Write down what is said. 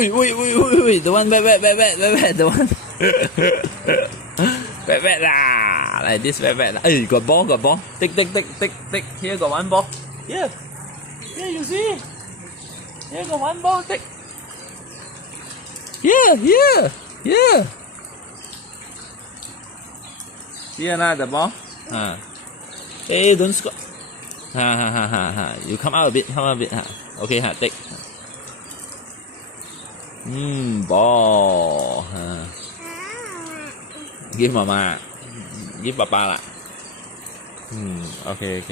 The one wet, the one. Wet lah. Like this wet lah. Hey, got ball. Take. Here got one ball. Here, you see? Here got one ball. Take. Here. See another ball? Hey, don't score. You come out a bit. Okay, take. Ball. Give mama. Give papa lah. Okay.